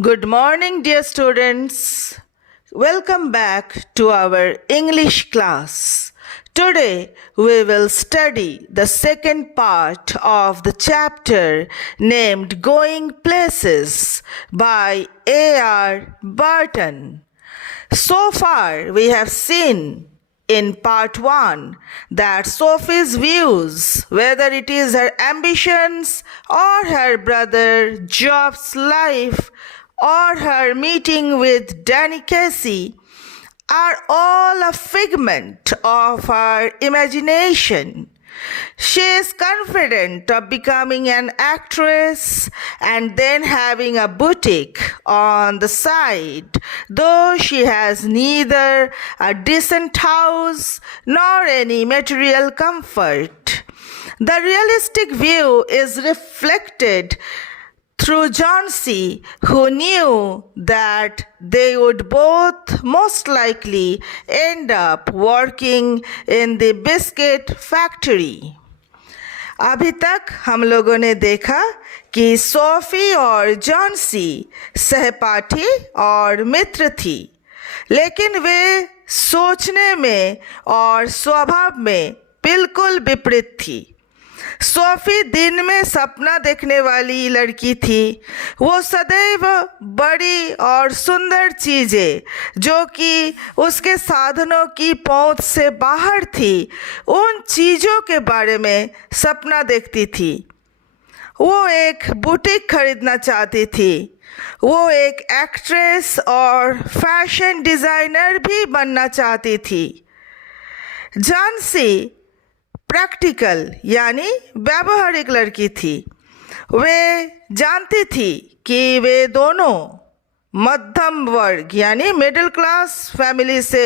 Good morning, dear students. Welcome back to our English class. Today we will study the second part of the chapter named Going Places by A.R. Burton. So far we have seen in part 1 that Sophie's views, whether it is her ambitions or her brother Job's life or her meeting with Danny Casey, are all a figment of her imagination. She is confident of becoming an actress and then having a boutique on the side, though she has neither a decent house nor any material comfort. The realistic view is reflected through Johnsy, who knew that they would both most likely end up working in the biscuit factory. अभी तक हम लोगों ने देखा कि Sophie और Johnsy सहपाठी और मित्र थी, लेकिन वे सोचने में और स्वभाव में बिल्कुल विपरीत थी। सोफी दिन में सपना देखने वाली लड़की थी। वो सदैव बड़ी और सुंदर चीज़ें जो कि उसके साधनों की पहुंच से बाहर थी, उन चीज़ों के बारे में सपना देखती थी। वो एक बुटीक खरीदना चाहती थी। वो एक एक्ट्रेस और फैशन डिज़ाइनर भी बनना चाहती थी। जॉन्सी प्रैक्टिकल यानी व्यावहारिक लड़की थी। वे जानती थी कि वे दोनों मध्यम वर्ग यानी मिडिल क्लास फैमिली से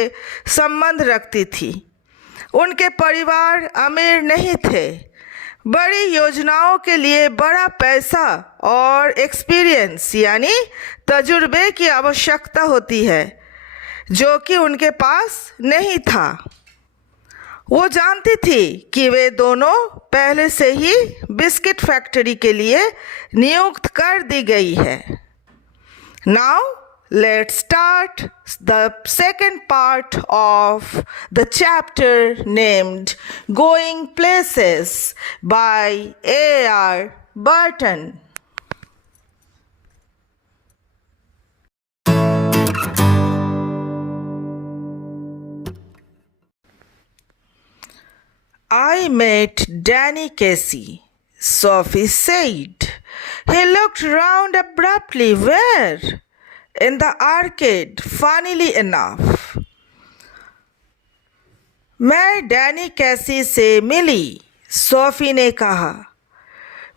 संबंध रखती थी। उनके परिवार अमीर नहीं थे। बड़ी योजनाओं के लिए बड़ा पैसा और एक्सपीरियंस यानी तजुर्बे की आवश्यकता होती है, जो कि उनके पास नहीं था। वो जानती थी कि वे दोनों पहले से ही बिस्किट फैक्ट्री के लिए नियुक्त कर दी गई है। Now let's start the second part of the chapter named going places by A.R. Burton. I met Danny Casey, Sophie said. He looked round abruptly. Where? In the arcade, funnily enough. मैं Danny कैसी से मिली, Sophie ने कहा।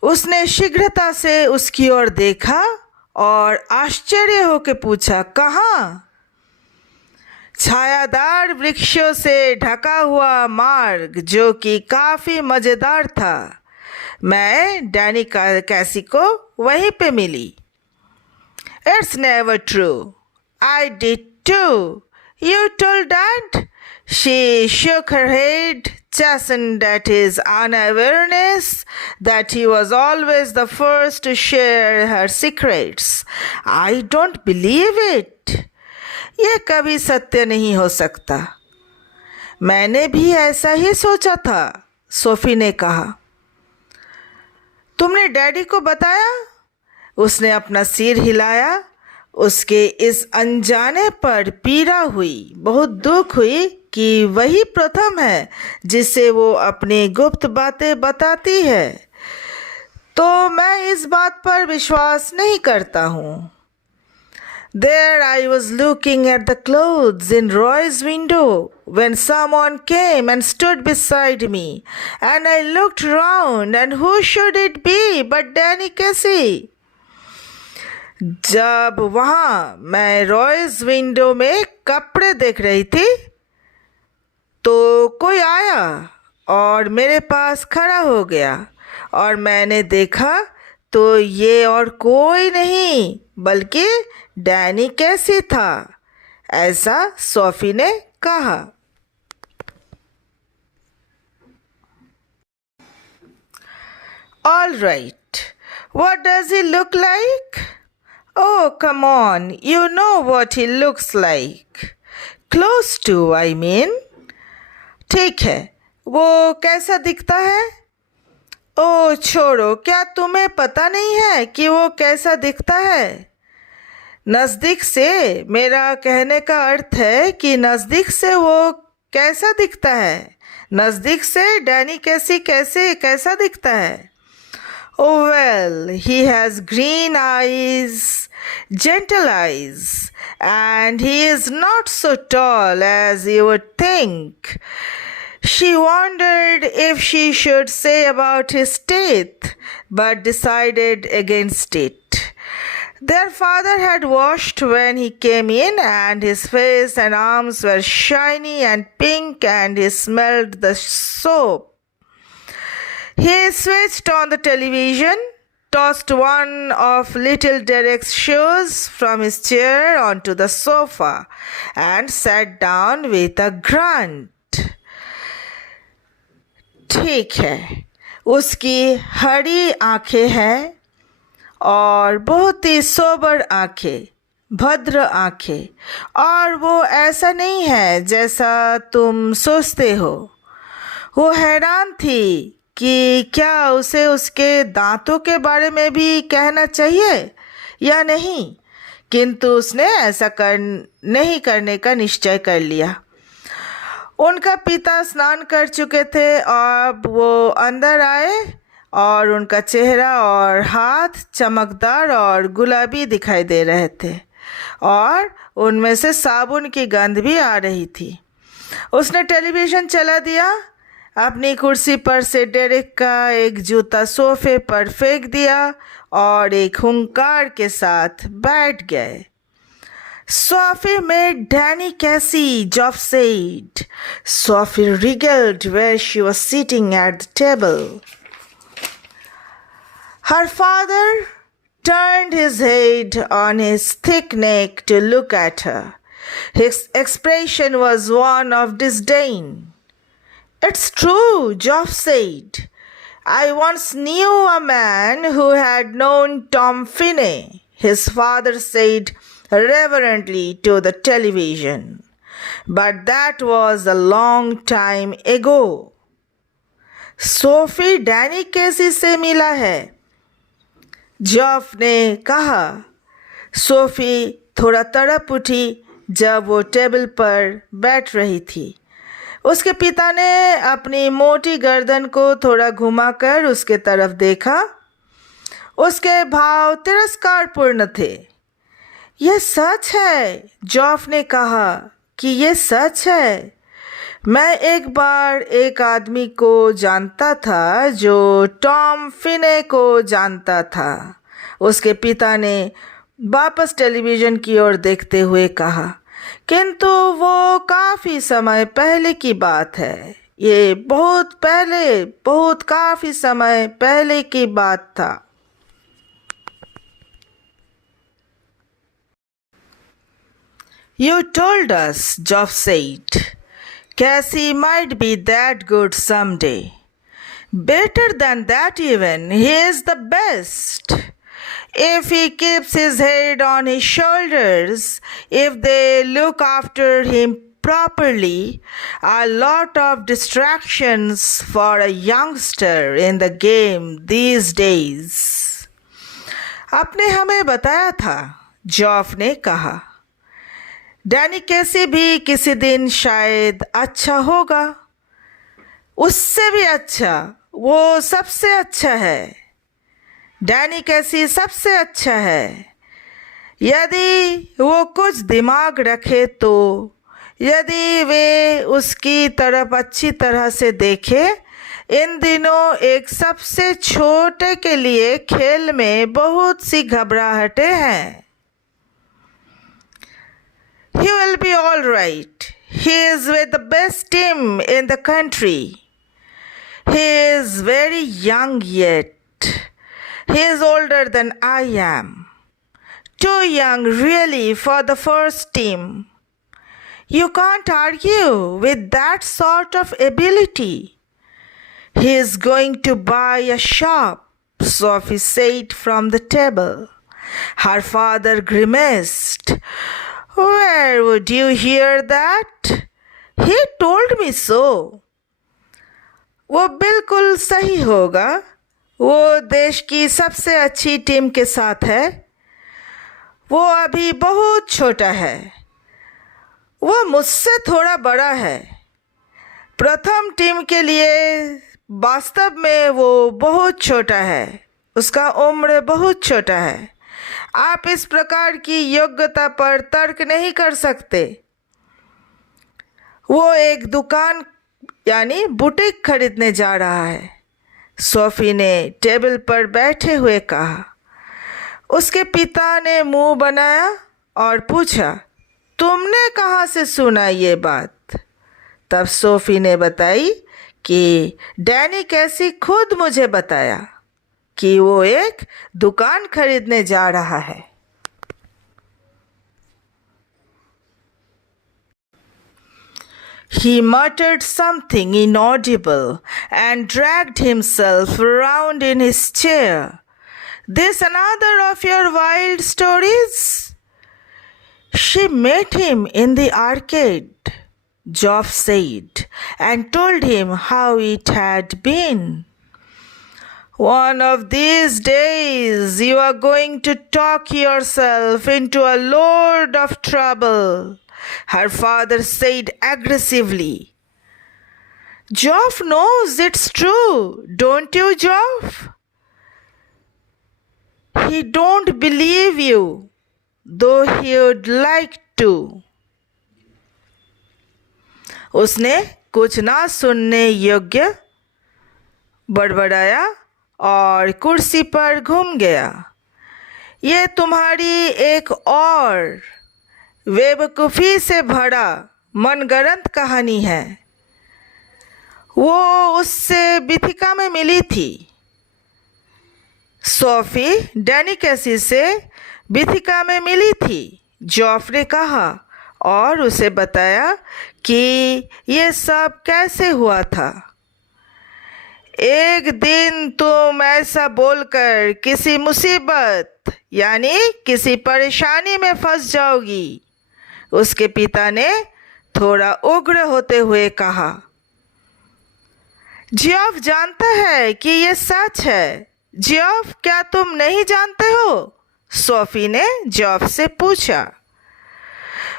उसने शीघ्रता से उसकी ओर देखा और आश्चर्य होकर पूछा, कहाँ? छायादार वृक्षों से ढका हुआ मार्ग जो कि काफ़ी मज़ेदार था। मैं डैनी कैसी को वहीं पे मिली। It's never true, I did too. You told dad? She shook her head, chastened at his unawareness that he was always the first to share her secrets. I don't believe it. यह कभी सत्य नहीं हो सकता। मैंने भी ऐसा ही सोचा था, सोफी ने कहा। तुमने डैडी को बताया? उसने अपना सिर हिलाया। उसके इस अनजाने पर पीड़ा हुई, बहुत दुख हुई कि वही प्रथम है जिसे वो अपनी गुप्त बातें बताती है। तो मैं इस बात पर विश्वास नहीं करता हूँ। There I was looking at the clothes in Roy's window when someone came and stood beside me, and I looked round, and who should it be but Danny Casey? जब वहाँ मैं रॉयस विंडो में कपड़े देख रही थी तो कोई आया और मेरे पास खड़ा हो गया, और मैंने देखा तो ये और कोई नहीं बल्कि डैनी कैसी था, ऐसा सोफी ने कहा। All right, what does he look like? Oh, come on, you know what he looks like. Close to, I mean. ठीक है, वो कैसा दिखता है? ओह छोड़ो, क्या तुम्हें पता नहीं है कि वो कैसा दिखता है? नज़दीक से, मेरा कहने का अर्थ है कि नज़दीक से वो कैसा दिखता है? नज़दीक से डैनी कैसा दिखता है? Oh well, he has green eyes, gentle eyes, and he is not so tall as you would think. She wondered if she should say about his teeth, but decided against it. Their father had washed when he came in, and his face and arms were shiny and pink, and he smelled the soap. He switched on the television, tossed one of little Derek's shoes from his chair onto the sofa, and sat down with a grunt. ठीक है, उसकी हरी आंखें हैं और बहुत ही sober आंखें, भद्र आंखें, और वो ऐसा नहीं है जैसा तुम सोचते हो। वो हैरान थी कि क्या उसे उसके दांतों के बारे में भी कहना चाहिए या नहीं, किंतु उसने ऐसा नहीं करने का निश्चय कर लिया। उनका पिता स्नान कर चुके थे और अब वो अंदर आए और उनका चेहरा और हाथ चमकदार और गुलाबी दिखाई दे रहे थे और उनमें से साबुन की गंध भी आ रही थी। उसने टेलीविज़न चला दिया, अपनी कुर्सी पर से डेरेक का एक जूता सोफे पर फेंक दिया और एक हुंकार के साथ बैठ गए। Sophie made Danny Casey, Geoff said. Sophie wriggled where she was sitting at the table. Her father turned his head on his thick neck to look at her. His expression was one of disdain. It's true, Geoff said. I once knew a man who had known Tom Finney, his father said reverently to the television. But that was a long time ago. Sophie Danny Casey से मिला है, जॉफ ने कहा। Sophie थोड़ा तड़प उठी जब वो टेबल पर बैठ रही थी। उसके पिता ने अपनी मोटी गर्दन को थोड़ा घुमाकर उसके तरफ देखा। उसके भाव तिरस्कारपूर्ण थे। यह सच है, जॉफ ने कहा कि यह सच है। मैं एक बार एक आदमी को जानता था जो टॉम फिने को जानता था। उसके पिता ने वापस टेलीविज़न की ओर देखते हुए कहा, किंतु वो काफ़ी समय पहले की बात है। ये बहुत काफ़ी समय पहले की बात था। You told us, Geoff said. Cassie might be that good someday. Better than that even, he is the best. If he keeps his head on his shoulders, if they look after him properly, a lot of distractions for a youngster in the game these days. आपने हमें बताया था, जॉफ ने कहा। Danny कैसी भी किसी दिन शायद अच्छा होगा। उससे भी अच्छा, वो सबसे अच्छा है। डैनी कैसी सबसे अच्छा है। यदि वो कुछ दिमाग रखे तो, यदि वे उसकी तरफ अच्छी तरह से देखे। इन दिनों एक सबसे छोटे के लिए खेल में बहुत सी घबराहटें हैं। He will be all right. He is with the best team in the country. He is very young yet. He is older than I am. Too young really for the first team. You can't argue with that sort of ability. He is going to buy a shop, Sophie said from the table. Her father grimaced. Where would you hear that? He told me so. वो बिल्कुल सही होगा। वो देश की सबसे अच्छी team के साथ है। वो अभी बहुत छोटा है। वो मुझसे थोड़ा बड़ा है। प्रथम टीम के लिए वास्तव में वो बहुत छोटा है। उसका उम्र बहुत छोटा है। आप इस प्रकार की योग्यता पर तर्क नहीं कर सकते। वो एक दुकान यानी बुटीक खरीदने जा रहा है, सोफी ने टेबल पर बैठे हुए कहा। उसके पिता ने मुंह बनाया और पूछा, तुमने कहाँ से सुना ये बात? तब सोफी ने बताई कि डैनी कैसी खुद मुझे बताया कि वो एक दुकान खरीदने जा रहा है। He muttered something inaudible and dragged himself around in his chair. This another of your wild stories? She met him in the arcade, Geoff said, and told him how it had been. One of these days you are going to talk yourself into a load of trouble, her father said aggressively. Geoff knows it's true, don't you, Geoff? He don't believe you, though he would like to. उसने कुछ ना सुनने योग्य बड़बड़ाया और कुर्सी पर घूम गया। ये तुम्हारी एक और बेवकूफ़ी से भरा मनगढ़ंत कहानी है। वो उससे बिथिका में मिली थी। सोफी डैनी कैसी से बिथिका में मिली थी, जॉफ ने कहा और उसे बताया कि ये सब कैसे हुआ था। एक दिन तुम ऐसा बोलकर किसी मुसीबत यानी किसी परेशानी में फंस जाओगी, उसके पिता ने थोड़ा उग्र होते हुए कहा। जियोफ जानता है कि ये सच है। जियोफ, क्या तुम नहीं जानते हो? सोफी ने जियोफ से पूछा।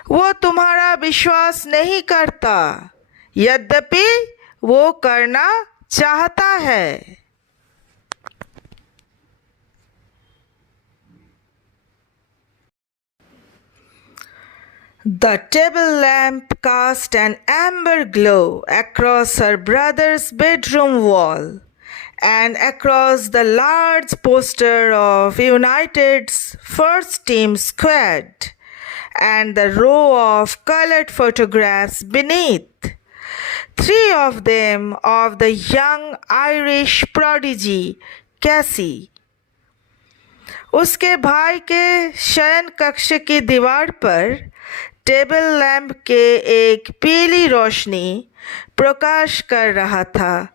वो तुम्हारा विश्वास नहीं करता, यद्यपि वो करना चाहता है। The table lamp cast an amber glow across her brother's bedroom wall and across the large poster of United's first team squad and the row of colored photographs beneath. 3 of them of the young Irish prodigy Cassie. उसके भाई के शयन कक्ष की दीवार पर table lamp के एक पीली रोशनी प्रकाश कर रहा था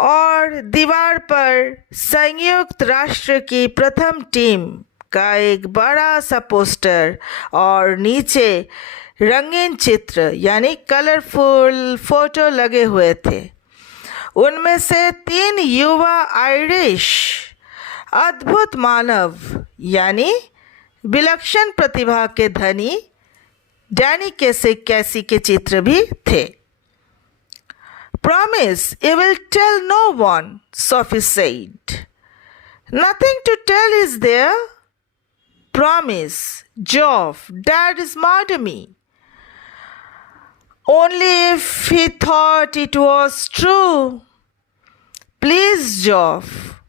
और दीवार पर संयुक्त राष्ट्र की प्रथम टीम का एक बड़ा सा पोस्टर और नीचे रंगीन चित्र यानी कलरफुल फोटो लगे हुए थे। उनमें से 3 युवा आयरिश अद्भुत मानव यानी विलक्षण प्रतिभा के धनी डैनी कैसी के चित्र भी थे। Promise you will tell no one, Sophie said. Nothing to tell is there? Promise, Geoff, Dad is mad at me. Only if he thought it was true. Please, Geoff.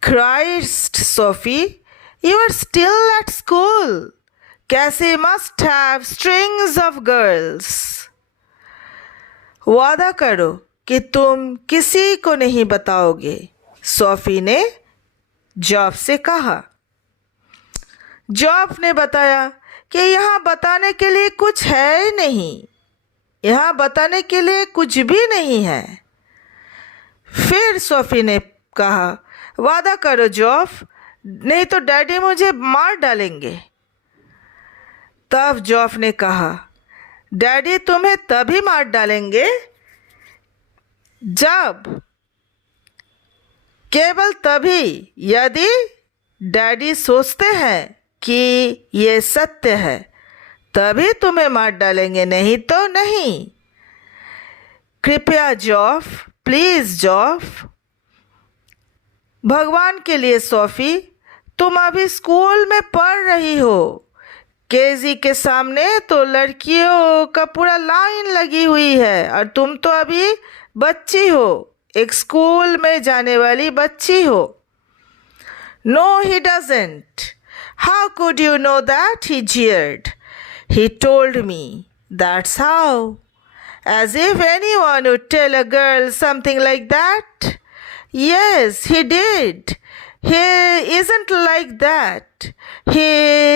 Christ, Sophie, you are still at school. Cassie must have strings of girls. वादा करो कि तुम किसी को नहीं बताओगे, Sophie ने जॉफ से कहा। जॉफ ने बताया कि यहाँ बताने के लिए कुछ है ही नहीं, यहाँ बताने के लिए कुछ भी नहीं है। फिर सोफी ने कहा, वादा करो जॉफ, नहीं तो डैडी मुझे मार डालेंगे। तब जॉफ ने कहा, डैडी तुम्हें तभी मार डालेंगे जब, केवल तभी यदि डैडी सोचते हैं कि ये सत्य है, तभी तुम्हें मार डालेंगे, नहीं तो नहीं। कृपया जॉफ, प्लीज जॉफ। भगवान के लिए सोफी, तुम अभी स्कूल में पढ़ रही हो। केजी के सामने तो लड़कियों का पूरा लाइन लगी हुई है और तुम तो अभी बच्ची हो, एक स्कूल में जाने वाली बच्ची हो। No, he doesn't. How could you know that? He jeered. He told me. That's how. As if anyone would tell a girl something like that. Yes, he did. He isn't like that. He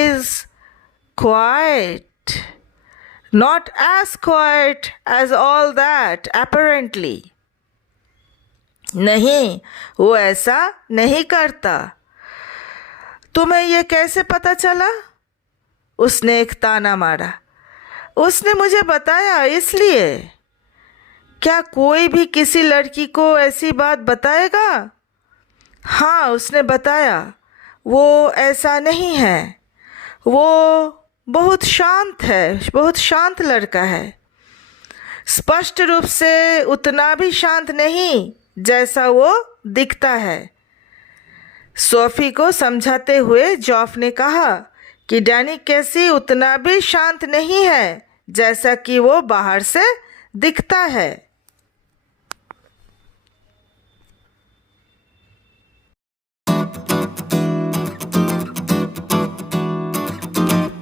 is quiet. Not as quiet as all that, apparently. नहीं, वो ऐसा नहीं करता। तुम्हें यह कैसे पता चला? उसने एक ताना मारा। उसने मुझे बताया, इसलिए। क्या कोई भी किसी लड़की को ऐसी बात बताएगा? हाँ, उसने बताया। वो ऐसा नहीं है। वो बहुत शांत है, बहुत शांत लड़का है। स्पष्ट रूप से उतना भी शांत नहीं जैसा वो दिखता है। सोफी को समझाते हुए जॉफ ने कहा कि डैनी कैसी उतना भी शांत नहीं है जैसा कि वो बाहर से दिखता है।